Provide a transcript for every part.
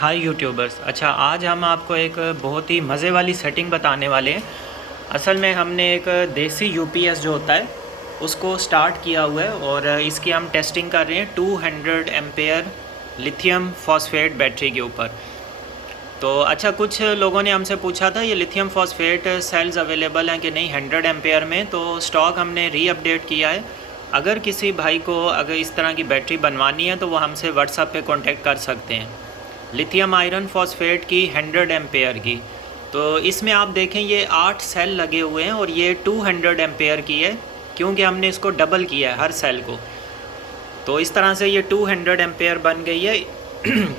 हाय YouTubers. अच्छा, आज हम आपको एक बहुत ही मज़े वाली सेटिंग बताने वाले हैं। असल में हमने एक देसी यूपीएस जो होता है उसको स्टार्ट किया हुआ है और इसकी हम टेस्टिंग कर रहे हैं 200 एम्पेयर लिथियम फॉस्फेट बैटरी के ऊपर। तो अच्छा, कुछ लोगों ने हमसे पूछा था ये लिथियम फॉस्फेट सेल्स अवेलेबल हैं कि नहीं 100 एम्पेयर में। तो स्टॉक हमने री अपडेट किया है। अगर किसी भाई को अगर इस तरह की बैटरी बनवानी है तो वो हमसे व्हाट्सएप पे कांटेक्ट कर सकते हैं। लिथियम आयरन फॉस्फेट की 100 एम्पेयर की। तो इसमें आप देखें ये 8 सेल लगे हुए हैं और ये 200 एम्पेयर की है, क्योंकि हमने इसको डबल किया है हर सेल को। तो इस तरह से ये 200 एम्पेयर बन गई है।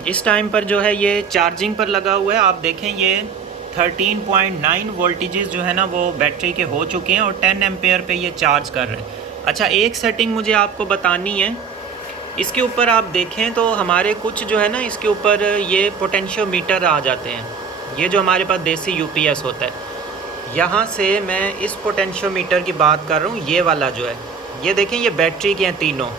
इस टाइम पर जो है ये चार्जिंग पर लगा हुआ है। आप देखें ये 13.9 वोल्टेजेस जो है ना वो बैटरी के हो चुके हैं और 10 एम्पेयर पे ये चार्ज कर रहे हैं। अच्छा, एक सेटिंग मुझे आपको बतानी है। इसके ऊपर आप देखें तो हमारे कुछ जो है ना इसके ऊपर ये पोटेंशियोमीटर आ जाते हैं। ये जो हमारे पास देसी यूपीएस होता है, यहाँ से मैं इस पोटेंशियोमीटर की बात कर रहा हूँ। ये वाला जो है, ये देखें ये बैटरी के हैं तीनों।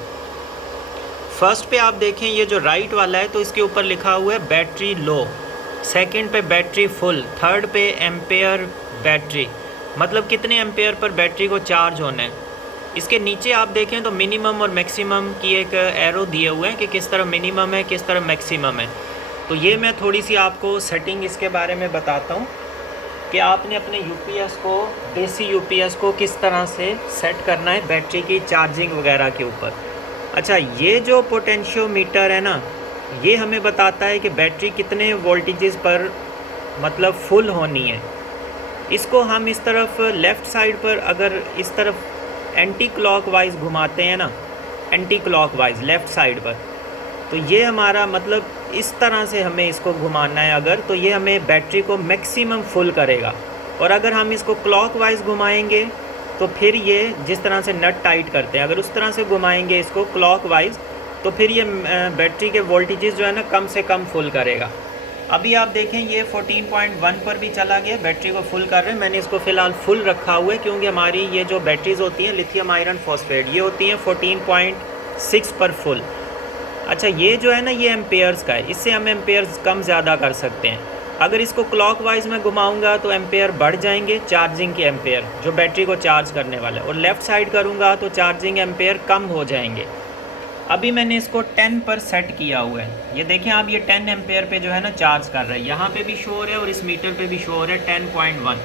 फर्स्ट पे आप देखें ये जो राइट वाला है तो इसके ऊपर लिखा हुआ है बैटरी लो, सेकंड पे बैटरी फुल, थर्ड पे एम्पेयर बैटरी, मतलब कितने एम्पेयर पर बैटरी को चार्ज होना है। इसके नीचे आप देखें तो मिनिमम और मैक्सिमम की एक एरो दिए हुए हैं कि किस तरह मिनिमम है किस तरह मैक्सिमम है। तो ये मैं थोड़ी सी आपको सेटिंग इसके बारे में बताता हूँ कि आपने अपने यूपीएस को, देसी यूपीएस को किस तरह से सेट करना है बैटरी की चार्जिंग वगैरह के ऊपर। अच्छा, ये जो पोटेंशियोमीटर है ना, ये हमें बताता है कि बैटरी कितने वोल्टेजेस पर मतलब फुल होनी है। इसको हम इस तरफ लेफ़्ट साइड पर अगर इस तरफ एंटी क्लॉकवाइज घुमाते हैं ना, एंटी क्लॉकवाइज लेफ़्ट साइड पर, तो ये हमारा मतलब इस तरह से हमें इसको घुमाना है अगर, तो ये हमें बैटरी को मैक्सिमम फुल करेगा। और अगर हम इसको क्लॉकवाइज घुमाएंगे तो फिर ये जिस तरह से नट टाइट करते हैं, अगर उस तरह से घुमाएंगे इसको क्लॉकवाइज तो फिर ये बैटरी के वोल्टेजेस जो है ना कम से कम फुल करेगा। अभी आप देखें ये 14.1 पर भी चला गया, बैटरी को फुल कर रहे हैं। मैंने इसको फ़िलहाल फुल रखा हुआ है क्योंकि हमारी ये जो बैटरीज़ होती हैं लिथियम आयरन फॉस्फेट, ये होती हैं 14.6 पर फुल। अच्छा, ये जो है ना ये एम्पेयर्स का है, इससे हम एम्पेयर्स कम ज़्यादा कर सकते हैं। अगर इसको क्लॉकवाइज में घुमाऊंगा तो एम्पेयर बढ़ जाएंगे, चार्जिंग के एम्पेयर जो बैटरी को चार्ज करने वाला है, और लेफ़्ट साइड करूँगा तो चार्जिंग एम्पेयर कम हो जाएंगे। अभी मैंने इसको 10 पर सेट किया हुआ है। ये देखें आप, ये 10 एम्पेयर पे जो है ना चार्ज कर रहा है, यहाँ पे भी शो हो रहा है और इस मीटर पे भी शो हो रहा है 10.1।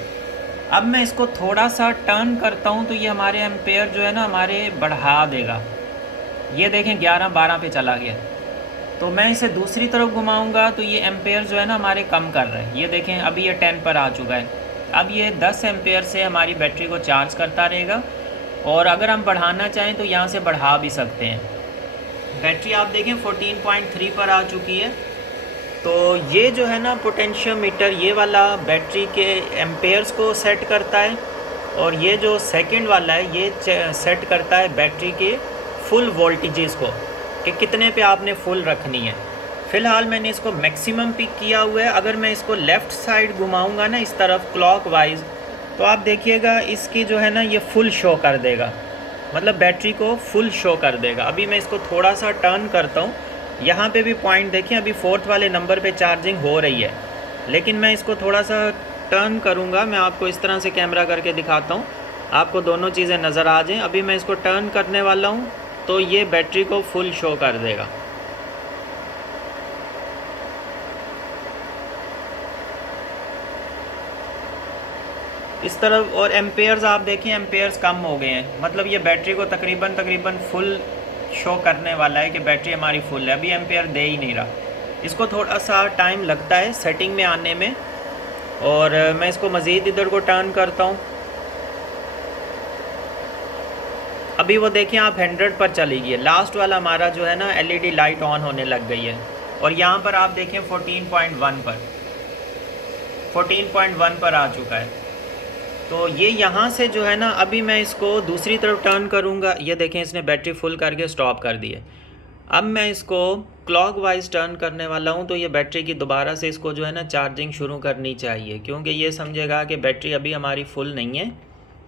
अब मैं इसको थोड़ा सा टर्न करता हूँ तो ये हमारे एम्पेयर जो है ना हमारे बढ़ा देगा। ये देखें 11-12 पे चला गया। तो मैं इसे दूसरी तरफ घुमाऊँगा तो ये एम्पेयर जो है ना हमारे कम कर रहा है। ये देखें अभी ये 10 पर आ चुका है। अब ये 10 एम्पेयर से हमारी बैटरी को चार्ज करता रहेगा, और अगर हम बढ़ाना चाहें तो यहाँ से बढ़ा भी सकते हैं। बैटरी आप देखें 14.3 पर आ चुकी है। तो ये जो है ना पोटेंशियोमीटर, ये वाला बैटरी के एम्पेयर्स को सेट करता है, और ये जो सेकंड वाला है ये सेट करता है बैटरी के फुल वोल्टेजेस को कि कितने पे आपने फुल रखनी है। फ़िलहाल मैंने इसको मैक्सिमम पिक किया हुआ है। अगर मैं इसको लेफ़्ट साइड घुमाऊँगा ना इस तरफ क्लॉकवाइज, तो आप देखिएगा इसकी जो है ना ये फुल शो कर देगा, मतलब बैटरी को फुल शो कर देगा। अभी मैं इसको थोड़ा सा टर्न करता हूँ, यहाँ पे भी पॉइंट देखें अभी 4th वाले नंबर पे चार्जिंग हो रही है, लेकिन मैं इसको थोड़ा सा टर्न करूँगा। मैं आपको इस तरह से कैमरा करके दिखाता हूँ, आपको दोनों चीज़ें नज़र आ जाएँ। अभी मैं इसको टर्न करने वाला हूँ तो ये बैटरी को फुल शो कर देगा। इस तरफ, और एम्पेयर्स आप देखें एम्पेयर्स कम हो गए हैं, मतलब ये बैटरी को तकरीबन फुल शो करने वाला है कि बैटरी हमारी फुल है। अभी एम्पेयर दे ही नहीं रहा। इसको थोड़ा सा टाइम लगता है सेटिंग में आने में, और मैं इसको मज़ीद इधर को टर्न करता हूँ। अभी वो देखें आप 100 पर चली गई है। लास्ट वाला हमारा जो है ना एलईडी लाइट ऑन होने लग गई है, और यहाँ पर आप देखें 14.1 पर आ चुका है। तो ये यहाँ से जो है ना, अभी मैं इसको दूसरी तरफ टर्न करूँगा। ये देखें इसने बैटरी फुल करके स्टॉप कर दी है। अब मैं इसको क्लॉकवाइज टर्न करने वाला हूँ तो ये बैटरी की दोबारा से इसको जो है ना चार्जिंग शुरू करनी चाहिए, क्योंकि ये समझेगा कि बैटरी अभी हमारी फुल नहीं है,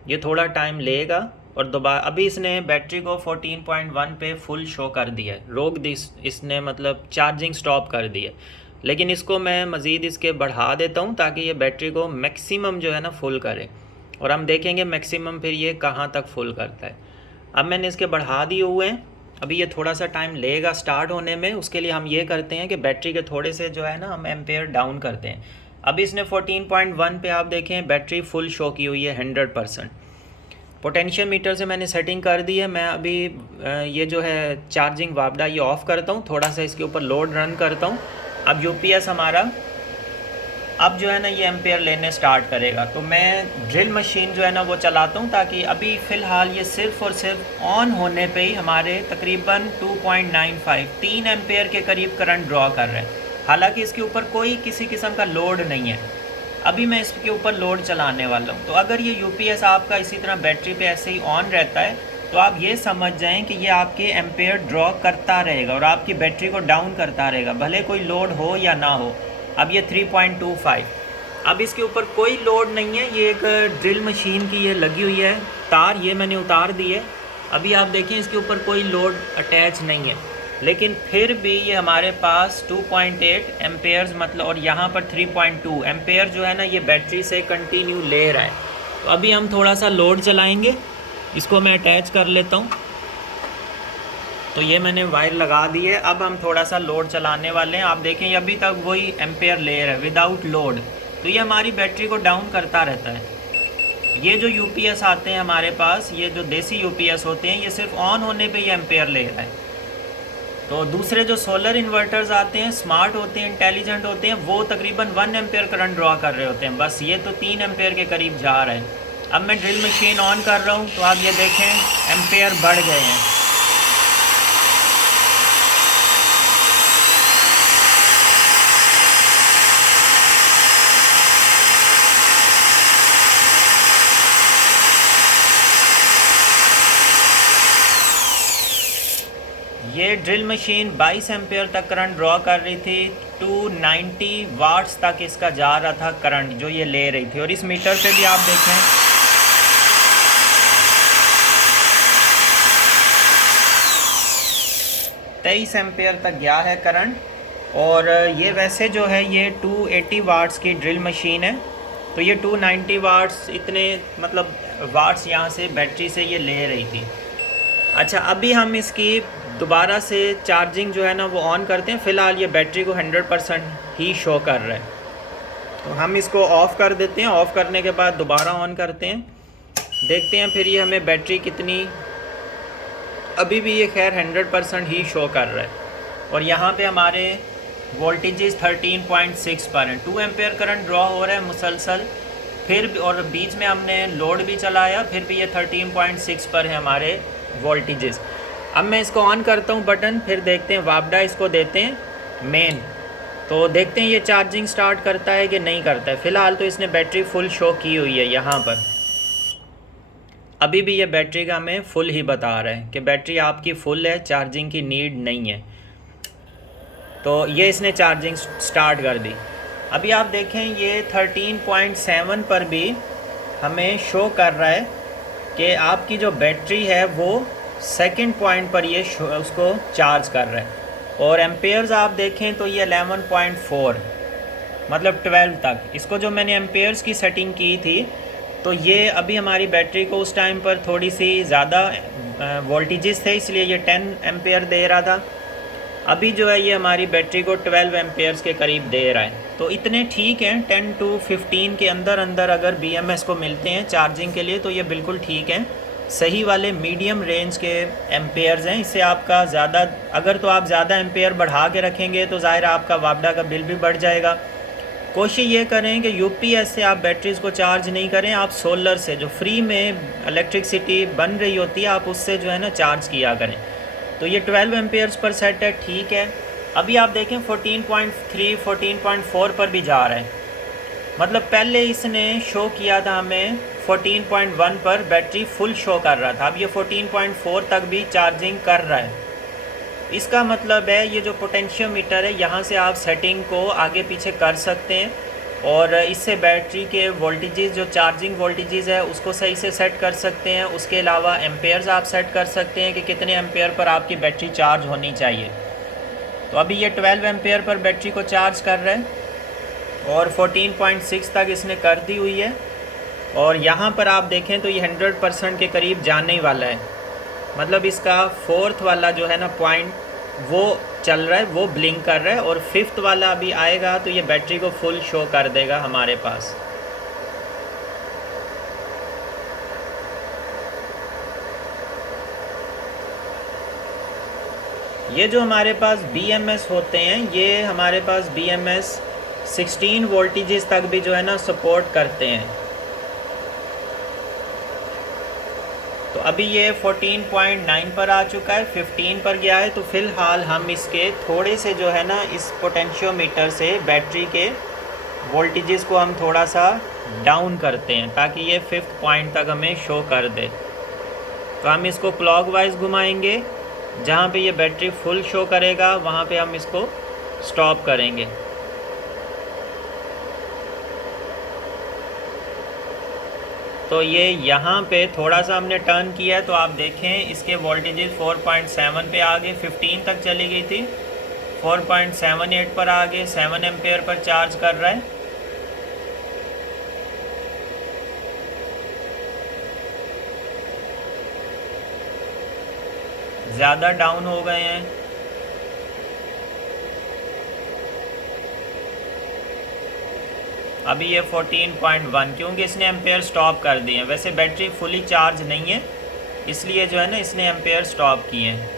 ये थोड़ा टाइम लेगा। और दोबारा अभी इसने बैटरी को 14.1 पे फुल शो कर दिया है, रोक दी इसने, मतलब चार्जिंग स्टॉप कर दी है। लेकिन इसको मैं मज़ीद इसके बढ़ा देता हूँ ताकि ये बैटरी को मैक्सिमम जो है ना फुल करे, और हम देखेंगे मैक्सिमम फिर ये कहाँ तक फुल करता है। अब मैंने इसके बढ़ा दिए हुए हैं, अभी ये थोड़ा सा टाइम लेगा स्टार्ट होने में। उसके लिए हम ये करते हैं कि बैटरी के थोड़े से जो है ना हम एम्पेयर डाउन करते हैं। अभी इसने 14.1 पे आप देखें बैटरी फुल शो की हुई है 100%। पोटेंशियल मीटर से मैंने सेटिंग कर दी है। मैं अभी ये जो है चार्जिंग वापडा ये ऑफ़ करता हूँ, थोड़ा सा इसके ऊपर लोड रन करता हूँ। अब यूपीएस हमारा अब जो है ना ये एम्पेयर लेने स्टार्ट करेगा। तो मैं ड्रिल मशीन जो है ना वो चलाता हूँ ताकि अभी फ़िलहाल ये सिर्फ़ और सिर्फ ऑन होने पे ही हमारे तकरीबन 2.95 3 एम्पेयर के करीब करंट ड्रॉ कर रहे हैं। हालांकि इसके ऊपर कोई किसी किस्म का लोड नहीं है। अभी मैं इसके ऊपर लोड चलाने वाला हूँ। तो अगर ये यूपीएस आपका इसी तरह बैटरी पे ऐसे ही ऑन रहता है तो आप ये समझ जाएं कि ये आपके एम्पेयर ड्रॉ करता रहेगा और आपकी बैटरी को डाउन करता रहेगा, भले कोई लोड हो या ना हो। अब ये 3.25, अब इसके ऊपर कोई लोड नहीं है। ये एक ड्रिल मशीन की ये लगी हुई है तार, ये मैंने उतार दी है। अभी आप देखें इसके ऊपर कोई लोड अटैच नहीं है, लेकिन फिर भी ये हमारे पास 2.8 एम्पेयर्स मतलब, और यहाँ पर 3.2 एम्पेयर जो है ना ये बैटरी से कंटिन्यू ले रहा है। तो अभी हम थोड़ा सा लोड चलाएंगे, इसको मैं अटैच कर लेता हूँ। तो ये मैंने वायर लगा दी है। अब हम थोड़ा सा लोड चलाने वाले हैं। आप देखें ये अभी तक वही एम्पेयर ले रहा है विदाउट लोड। तो ये हमारी बैटरी को डाउन करता रहता है। ये जो यूपीएस आते हैं हमारे पास, ये जो देसी यूपीएस होते हैं, ये सिर्फ ऑन होने पे ये एम्पेयर ले रहा है। तो दूसरे जो सोलर इन्वर्टर्स आते हैं, स्मार्ट होते हैं, इंटेलिजेंट होते हैं, वो तकरीबन 1 एम्पेयर करंट ड्रॉ कर रहे होते हैं। बस ये तो 3 एम्पेयर के करीब जा रहा है। अब मैं ड्रिल मशीन ऑन कर रहा हूँ तो आप ये देखें एम्पेयर बढ़ गए हैं। ये ड्रिल मशीन 22 एम्पेयर तक करंट ड्रॉ कर रही थी। 290 वाट्स तक इसका जा रहा था करंट जो ये ले रही थी। और इस मीटर पे भी आप देखें 23 एम्पेयर तक गया है करंट। और ये वैसे जो है ये 280 वाट्स की ड्रिल मशीन है। तो ये 290 वाट्स इतने मतलब वाट्स यहाँ से बैटरी से ये ले रही थी। अच्छा, अभी हम इसकी दोबारा से चार्जिंग जो है ना वो ऑन करते हैं। फ़िलहाल ये बैटरी को 100% ही शो कर रहा है। तो हम इसको ऑफ़ कर देते हैं। ऑफ़ करने के बाद दोबारा ऑन करते हैं, देखते हैं फिर ये हमें बैटरी कितनी। अभी भी ये खैर 100% ही शो कर रहा है। और यहाँ पे हमारे वोल्टेजेस 13.6 पर हैं। 2 एम्पेयर करंट ड्रॉ हो रहा है मुसलसल। फिर भी, और बीच में हमने लोड भी चलाया, फिर भी ये 13.6 पर है हमारे वोल्टेजेस। अब मैं इसको ऑन करता हूँ बटन, फिर देखते हैं वापडा इसको देते हैं मेन। तो देखते हैं ये चार्जिंग स्टार्ट करता है कि नहीं करता है। फ़िलहाल तो इसने बैटरी फुल शो की हुई है यहाँ पर। अभी भी ये बैटरी का हमें फुल ही बता रहा है कि बैटरी आपकी फुल है, चार्जिंग की नीड नहीं है। तो ये इसने चार्जिंग स्टार्ट कर दी। अभी आप देखें ये 13.7 पर भी हमें शो कर रहा है कि आपकी जो बैटरी है वो सेकंड पॉइंट पर ये उसको चार्ज कर रहा है। और एम्पेयर्स आप देखें तो ये 11.4 मतलब 12 तक। इसको जो मैंने एम्पेयर्स की सेटिंग की थी तो ये अभी हमारी बैटरी को उस टाइम पर थोड़ी सी ज़्यादा वोल्टेजेस थे, इसलिए ये 10 एम्पेयर दे रहा था। अभी जो है ये हमारी बैटरी को 12 एम्पेयर्स के करीब दे रहा है। तो इतने ठीक हैं, 10 to 15 के अंदर अंदर अगर BMS को मिलते हैं चार्जिंग के लिए तो ये बिल्कुल ठीक है। सही वाले मीडियम रेंज के एम्पेयर्स हैं। इससे आपका ज़्यादा, अगर तो आप ज़्यादा एम्पेयर बढ़ा के रखेंगे तो ज़ाहिर आपका वापडा का बिल भी बढ़ जाएगा। कोशिश ये करें कि यूपीएस से आप बैटरीज़ को चार्ज नहीं करें, आप सोलर से जो फ्री में इलेक्ट्रिसिटी बन रही होती है आप उससे जो है ना चार्ज किया करें। तो ये 12 एम्पेयर्स पर सेट है, ठीक है। अभी आप देखें 14.3 14.4 पर भी जा रहा है। मतलब पहले इसने शो किया था हमें 14.1 पर बैटरी फुल शो कर रहा था। अब ये 14.4 तक भी चार्जिंग कर रहा है। इसका मतलब है ये जो पोटेंशियल मीटर है यहाँ से आप सेटिंग को आगे पीछे कर सकते हैं और इससे बैटरी के वोल्टेजेस जो चार्जिंग वोल्टेजेस है उसको सही से सेट कर सकते हैं। उसके अलावा एम्पेयर्स आप सेट कर सकते हैं कि कितने एम्पेयर पर आपकी बैटरी चार्ज होनी चाहिए। तो अभी ये 12 एम्पेयर पर बैटरी को चार्ज कर रहा है और 14.6 तक इसने कर दी हुई है। और यहाँ पर आप देखें तो ये 100% के करीब जाने ही वाला है। मतलब इसका फोर्थ वाला जो है ना पॉइंट वो चल रहा है, वो ब्लिंक कर रहा है, और फिफ्थ वाला अभी आएगा तो ये बैटरी को फुल शो कर देगा हमारे पास। ये जो हमारे पास BMS होते हैं, ये हमारे पास BMS 16 वोल्टेजेस तक भी जो है ना सपोर्ट करते हैं। तो अभी ये 14.9 पर आ चुका है, 15 पर गया है। तो फ़िलहाल हम इसके थोड़े से जो है ना इस पोटेंशियोमीटर से बैटरी के वोल्टेजेस को हम थोड़ा सा डाउन करते हैं ताकि ये 5th पॉइंट तक हमें शो कर दे। तो हम इसको क्लॉकवाइज घुमाएंगे, जहाँ पे ये बैटरी फुल शो करेगा वहाँ पे हम इसको स्टॉप करेंगे। तो ये यहाँ पे थोड़ा सा हमने टर्न किया है तो आप देखें इसके वोल्टेजेस 4.7 पे आ गए, 15 तक चली गई थी, 4.78 पर आ गए, 7 एम्पेयर पर चार्ज कर रहा है। ज़्यादा डाउन हो गए हैं। अभी ये 14.1, क्योंकि इसने एम्पेयर स्टॉप कर दिए हैं। वैसे बैटरी फुली चार्ज नहीं है, इसलिए जो है ना इसने एम्पेयर स्टॉप किए हैं।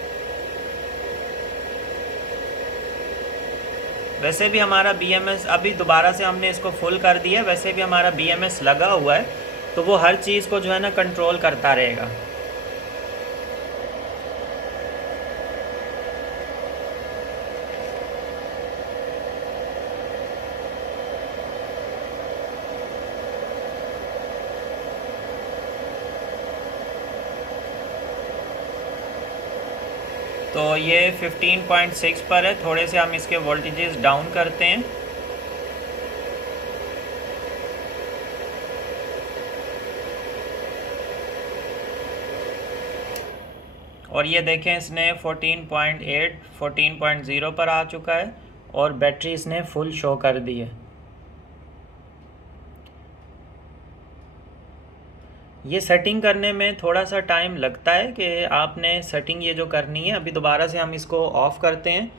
वैसे भी हमारा BMS अभी दोबारा से हमने इसको फुल कर दिया, वैसे भी हमारा BMS लगा हुआ है तो वो हर चीज़ को जो है ना कंट्रोल करता रहेगा। तो ये 15.6 पर है, थोड़े से हम इसके वोल्टेजेस डाउन करते हैं। और ये देखें इसने 14.8 14.0 पर आ चुका है और बैटरी इसने फुल शो कर दी है। ये सेटिंग करने में थोड़ा सा टाइम लगता है कि आपने सेटिंग ये जो करनी है। अभी दोबारा से हम इसको ऑफ़ करते हैं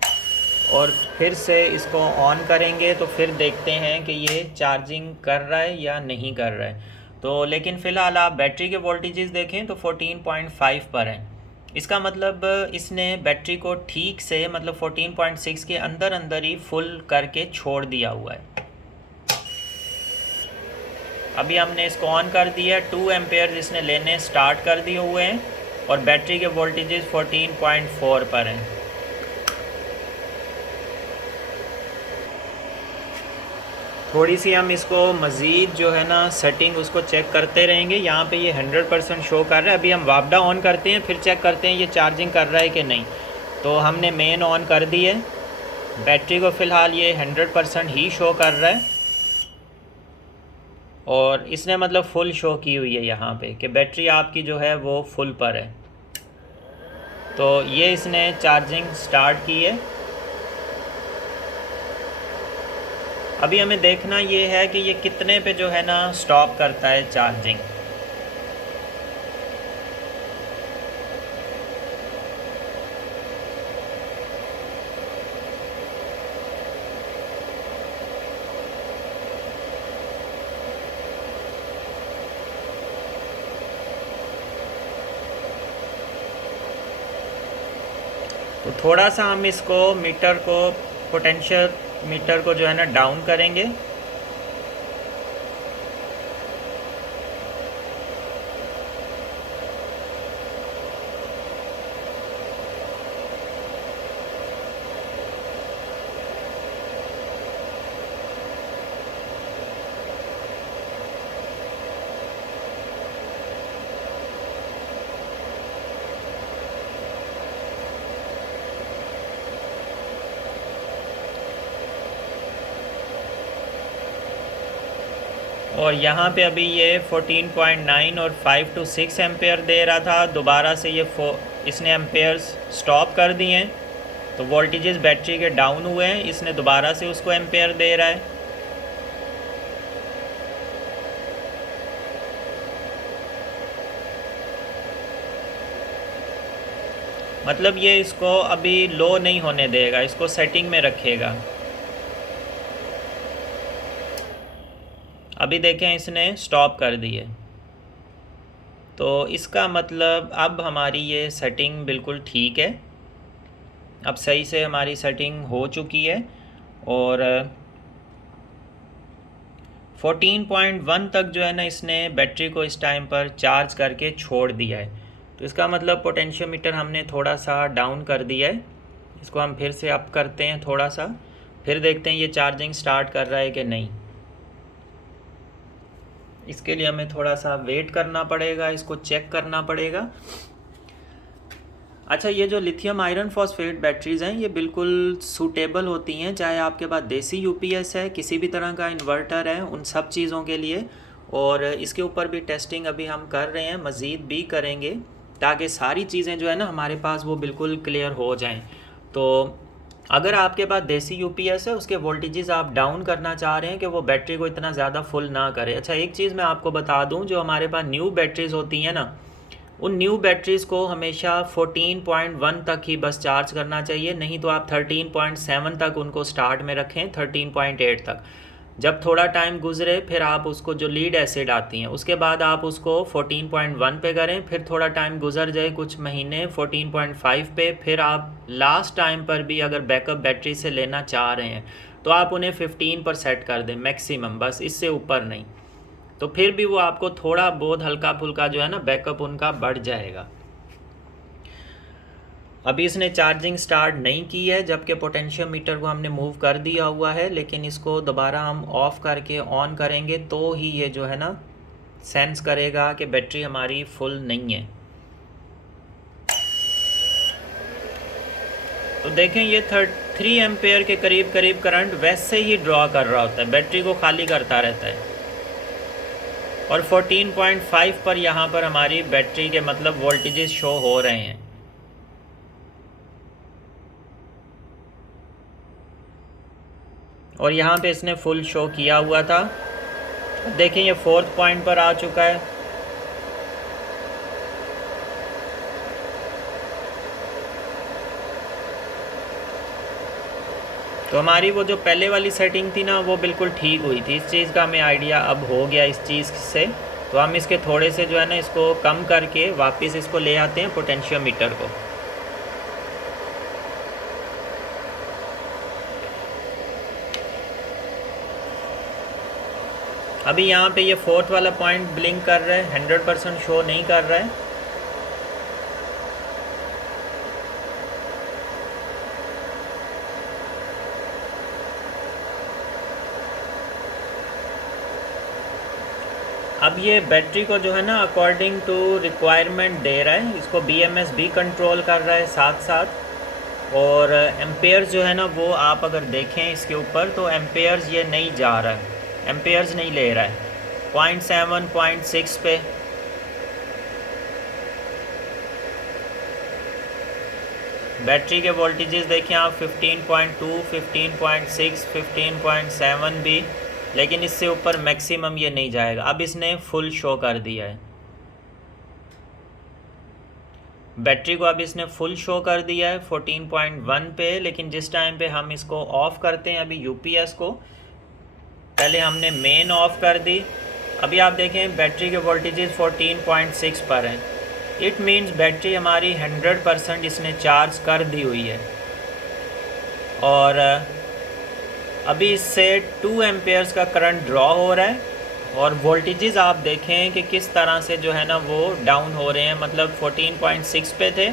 और फिर से इसको ऑन करेंगे तो फिर देखते हैं कि ये चार्जिंग कर रहा है या नहीं कर रहा है। तो लेकिन फ़िलहाल आप बैटरी के वोल्टेजेस देखें तो 14.5 पर हैं। इसका मतलब इसने बैटरी को ठीक से मतलब 14.6 के अंदर अंदर ही फुल करके छोड़ दिया हुआ है। अभी हमने इसको ऑन कर दिया, 2 एम्पेयर इसने लेने स्टार्ट कर दिए हुए हैं और बैटरी के वोल्टेजेस 14.4 पर हैं। थोड़ी सी हम इसको मज़ीद जो है ना सेटिंग उसको चेक करते रहेंगे। यहाँ पे ये 100% शो कर रहा है। अभी हम वापडा ऑन करते हैं, फिर चेक करते हैं ये चार्जिंग कर रहा है कि नहीं। तो हमने मेन ऑन कर दी है, बैटरी को फ़िलहाल ये 100% ही शो कर रहा है और इसने मतलब फुल शो की हुई है यहाँ पे कि बैटरी आपकी जो है वो फुल पर है। तो ये इसने चार्जिंग स्टार्ट की है। अभी हमें देखना ये है कि ये कितने पे जो है ना स्टॉप करता है चार्जिंग। तो थोड़ा सा हम इसको मीटर को पोटेंशियल मीटर को जो है ना डाउन करेंगे। और यहाँ पे अभी ये 14.9 और 5 to 6 एम्पेयर दे रहा था। दोबारा से ये इसने एम्पेयर्स स्टॉप कर दिए हैं तो वोल्टेजेस बैटरी के डाउन हुए हैं, इसने दोबारा से उसको एम्पेयर दे रहा है। मतलब ये इसको अभी लो नहीं होने देगा, इसको सेटिंग में रखेगा। अभी देखें इसने स्टॉप कर दिए, तो इसका मतलब अब हमारी ये सेटिंग बिल्कुल ठीक है, अब सही से हमारी सेटिंग हो चुकी है। और 14.1 तक जो है ना इसने बैटरी को इस टाइम पर चार्ज करके छोड़ दिया है। तो इसका मतलब पोटेंशियोमीटर हमने थोड़ा सा डाउन कर दिया है। इसको हम फिर से अप करते हैं थोड़ा सा, फिर देखते हैं ये चार्जिंग स्टार्ट कर रहा है कि नहीं। इसके लिए हमें थोड़ा सा वेट करना पड़ेगा, इसको चेक करना पड़ेगा। अच्छा, ये जो लिथियम आयरन फॉस्फेट बैटरीज़ हैं ये बिल्कुल सूटेबल होती हैं, चाहे आपके पास देसी यूपीएस है, किसी भी तरह का इन्वर्टर है, उन सब चीज़ों के लिए। और इसके ऊपर भी टेस्टिंग अभी हम कर रहे हैं, मज़ीद भी करेंगे, ताकि सारी चीज़ें जो है ना हमारे पास वो बिल्कुल क्लियर हो जाएं। तो अगर आपके पास देसी यूपीएस है, उसके वोल्टेजेस आप डाउन करना चाह रहे हैं कि वो बैटरी को इतना ज़्यादा फुल ना करे। अच्छा, एक चीज़ मैं आपको बता दूं, जो हमारे पास न्यू बैटरीज़ होती हैं ना, उन न्यू बैटरीज़ को हमेशा 14.1 तक ही बस चार्ज करना चाहिए, नहीं तो आप 13.7 तक उनको स्टार्ट में रखें, 13.8 तक। जब थोड़ा टाइम गुजरे फिर आप उसको, जो लीड एसिड आती हैं, उसके बाद आप उसको 14.1 पे करें, फिर थोड़ा टाइम गुजर जाए, कुछ महीने 14.5 पे, फिर आप लास्ट टाइम पर भी अगर बैकअप बैटरी से लेना चाह रहे हैं तो आप उन्हें 15 पर सेट कर दें मैक्सिमम, बस इससे ऊपर नहीं। तो फिर भी वो आपको थोड़ा बहुत हल्का फुल्का जो है ना बैकअप उनका बढ़ जाएगा। अभी इसने चार्जिंग स्टार्ट नहीं की है, जबकि पोटेंशियोमीटर को हमने मूव कर दिया हुआ है, लेकिन इसको दोबारा हम ऑफ़ करके ऑन करेंगे तो ही ये जो है ना सेंस करेगा कि बैटरी हमारी फुल नहीं है। तो देखें ये 3 एम्पेयर के करीब करीब करंट वैसे ही ड्रॉ कर रहा होता है, बैटरी को खाली करता रहता है। और 14.5 पर यहाँ पर हमारी बैटरी के मतलब वोल्टेजेस शो हो रहे हैं। और यहाँ पे इसने फुल शो किया हुआ था। देखें ये 4th पॉइंट पर आ चुका है। तो हमारी वो जो पहले वाली सेटिंग थी ना वो बिल्कुल ठीक हुई थी। इस चीज़ का हमें आइडिया अब हो गया इस चीज़ से। तो हम इसके थोड़े से जो है ना इसको कम करके वापस इसको ले आते हैं पोटेंशियोमीटर को। अभी यहाँ पे ये 4th वाला पॉइंट ब्लिंक कर रहा है, 100% शो नहीं कर रहा है। अब ये बैटरी को जो है ना अकॉर्डिंग टू रिक्वायरमेंट दे रहा है, इसको BMS भी कंट्रोल कर रहा है साथ साथ। और एम्पेयर्स जो है ना वो आप अगर देखें इसके ऊपर तो एम्पेयर्स ये नहीं जा रहा है, एम्पेयर्स नहीं ले रहा है। 0.7 0.6 पे बैटरी के वोल्टेजेस देखें आप, 15.2 15.6 15.7 भी, लेकिन इससे ऊपर मैक्सिमम ये नहीं जाएगा। अब इसने फुल शो कर दिया है बैटरी को, अब इसने फुल शो कर दिया है 14.1 पे। लेकिन जिस टाइम पे हम इसको ऑफ़ करते हैं, अभी यूपीएस को पहले हमने मेन ऑफ़ कर दी, अभी आप देखें बैटरी के वोल्टेजेस 14.6 पर हैं। इट मीन्स बैटरी हमारी 100% इसने चार्ज कर दी हुई है। और अभी इससे 2 एम्पेयर्स का करंट ड्रॉ हो रहा है। और वोल्टेजेस आप देखें कि किस तरह से जो है ना वो डाउन हो रहे हैं। मतलब 14.6 पे थे,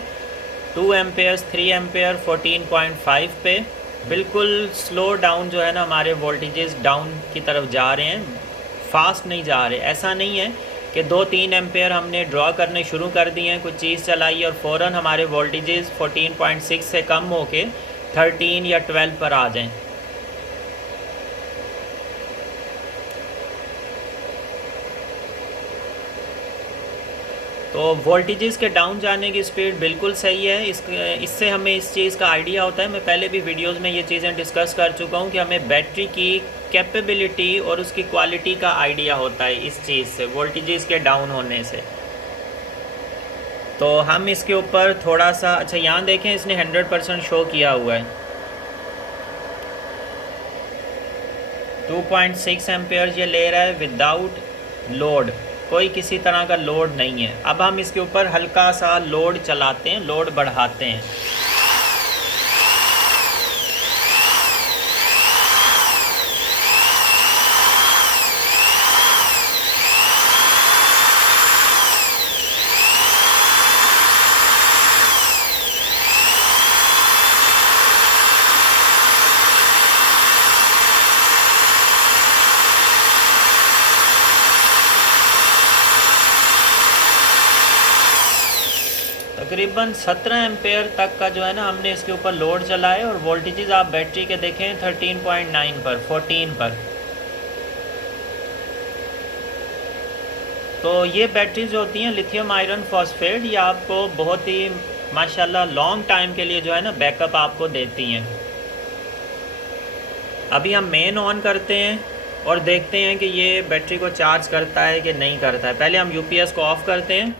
2 एम्पेयर्स 3 एम्पेयर 14.5 पे, बिल्कुल स्लो डाउन जो है ना हमारे वोल्टेजेस डाउन की तरफ जा रहे हैं, फास्ट नहीं जा रहे। ऐसा नहीं है कि 2-3 एम्पेयर हमने ड्रॉ करने शुरू कर दिए हैं, कुछ चीज़ चलाई और फ़ौरन हमारे वोल्टेजेस 14.6 से कम होके 13 या 12 पर आ जाएं। तो वोल्टेजेस के डाउन जाने की स्पीड बिल्कुल सही है। इससे हमें इस चीज़ का आइडिया होता है, मैं पहले भी वीडियोस में ये चीज़ें डिस्कस कर चुका हूँ कि हमें बैटरी की कैपेबिलिटी और उसकी क्वालिटी का आइडिया होता है इस चीज़ से, वोल्टेजेस के डाउन होने से। तो हम इसके ऊपर थोड़ा सा, अच्छा यहाँ देखें इसने 100% शो किया हुआ है। 2.6 एम्पेयर ये ले रहा है विदाउट लोड, कोई किसी तरह का लोड नहीं है। अब हम इसके ऊपर हल्का सा लोड चलाते हैं, लोड बढ़ाते हैं। तकरीबन 17 एम्पेयर तक का जो है ना हमने इसके ऊपर लोड चलाया और वोल्टेजेस आप बैटरी के देखें 13.9 पर, 14 पर। तो ये बैटरीज होती हैं लिथियम आयरन फॉस्फेट, ये आपको बहुत ही माशाल्लाह लॉन्ग टाइम के लिए जो है ना बैकअप आपको देती हैं। अभी हम मेन ऑन करते हैं और देखते हैं कि ये बैटरी को चार्ज करता है कि नहीं करता है। पहले हम यूपीएस को ऑफ़ करते हैं,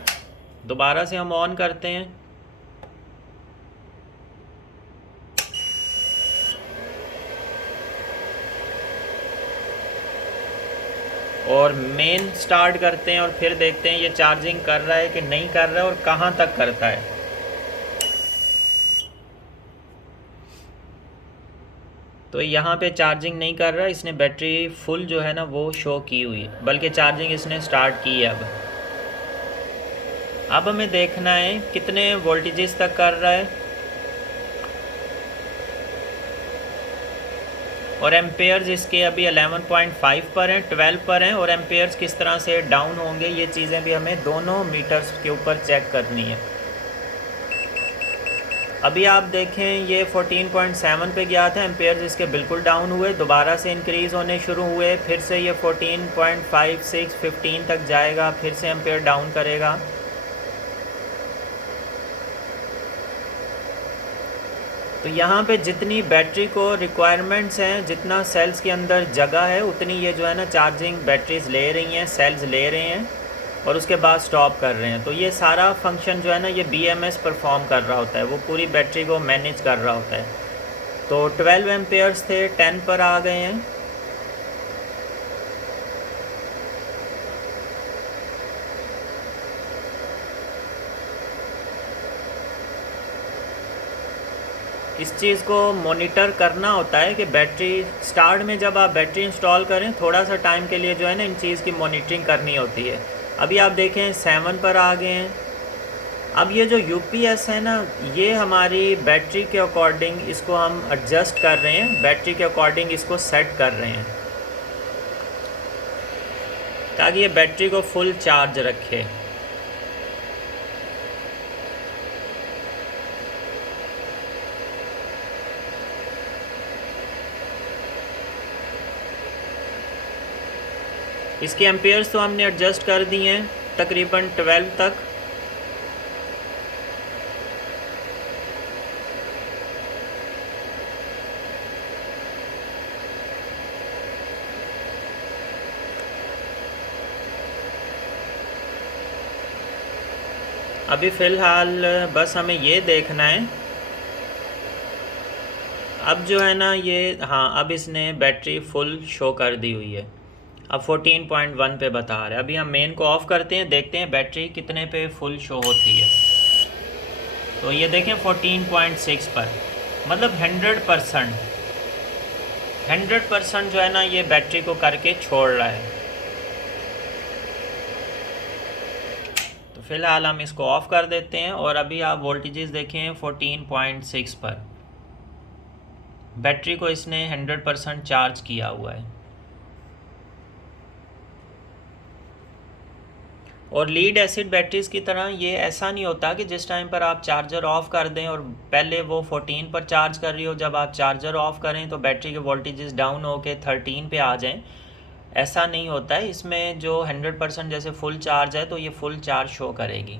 दोबारा से हम ऑन करते हैं। और मेन स्टार्ट करते हैं और फिर देखते हैं ये चार्जिंग कर रहा है कि नहीं कर रहा है और कहाँ तक करता है। तो यहाँ पे चार्जिंग नहीं कर रहा, इसने बैटरी फुल जो है ना वो शो की हुई है, बल्कि चार्जिंग इसने स्टार्ट की है। अब हमें देखना है कितने वोल्टेजेस तक कर रहा है और एम्पेयर्स इसके अभी 11.5 पर हैं, 12 पर हैं, और एम्पेयर्स किस तरह से डाउन होंगे ये चीज़ें भी हमें दोनों मीटर्स के ऊपर चेक करनी है। अभी आप देखें ये 14.7 पे गया था, एम्पेयर्स इसके बिल्कुल डाउन हुए, दोबारा से इंक्रीज़ होने शुरू हुए, फिर से ये 14.56 15 तक जाएगा, फिर से एम्पेयर डाउन करेगा। तो यहाँ पे जितनी बैटरी को रिक्वायरमेंट्स हैं, जितना सेल्स के अंदर जगह है, उतनी ये जो है ना चार्जिंग बैटरीज ले रही हैं, सेल्स ले रहे हैं और उसके बाद स्टॉप कर रहे हैं। तो ये सारा फंक्शन जो है ना ये BMS परफॉर्म कर रहा होता है, वो पूरी बैटरी को मैनेज कर रहा होता है। तो 12 एम्पेयर्स थे, 10 पर आ गए हैं। इस चीज़ को मॉनिटर करना होता है कि बैटरी स्टार्ट में जब आप बैटरी इंस्टॉल करें थोड़ा सा टाइम के लिए जो है ना इन चीज़ की मॉनिटरिंग करनी होती है। अभी आप देखें 7 पर आ गए हैं। अब ये जो UPS है ना ये हमारी बैटरी के अकॉर्डिंग इसको हम एडजस्ट कर रहे हैं, बैटरी के अकॉर्डिंग इसको सेट कर रहे हैं ताकि ये बैटरी को फुल चार्ज रखे। इसके एम्पेयर्स तो हमने एडजस्ट कर दिए हैं तकरीबन 12 तक। अभी फ़िलहाल बस हमें ये देखना है। अब जो है ना ये, हाँ अब इसने बैटरी फुल शो कर दी हुई है, अब 14.1 पे बता रहा है। अभी हम मेन को ऑफ़ करते हैं, देखते हैं बैटरी कितने पे फुल शो होती है। तो ये देखें 14.6 पर, मतलब 100% जो है ना ये बैटरी को करके छोड़ रहा है। तो फ़िलहाल हम इसको ऑफ़ कर देते हैं और अभी आप वोल्टेजेस देखें 14.6 पर बैटरी को इसने 100% चार्ज किया हुआ है। और लीड एसिड बैटरीज़ की तरह ये ऐसा नहीं होता कि जिस टाइम पर आप चार्जर ऑफ़ कर दें और पहले वो 14 पर चार्ज कर रही हो, जब आप चार्जर ऑफ़ करें तो बैटरी के वोल्टेजेस डाउन होकर 13 पे आ जाएं। ऐसा नहीं होता है, इसमें जो 100% जैसे फुल चार्ज है तो ये फुल चार्ज शो करेगी।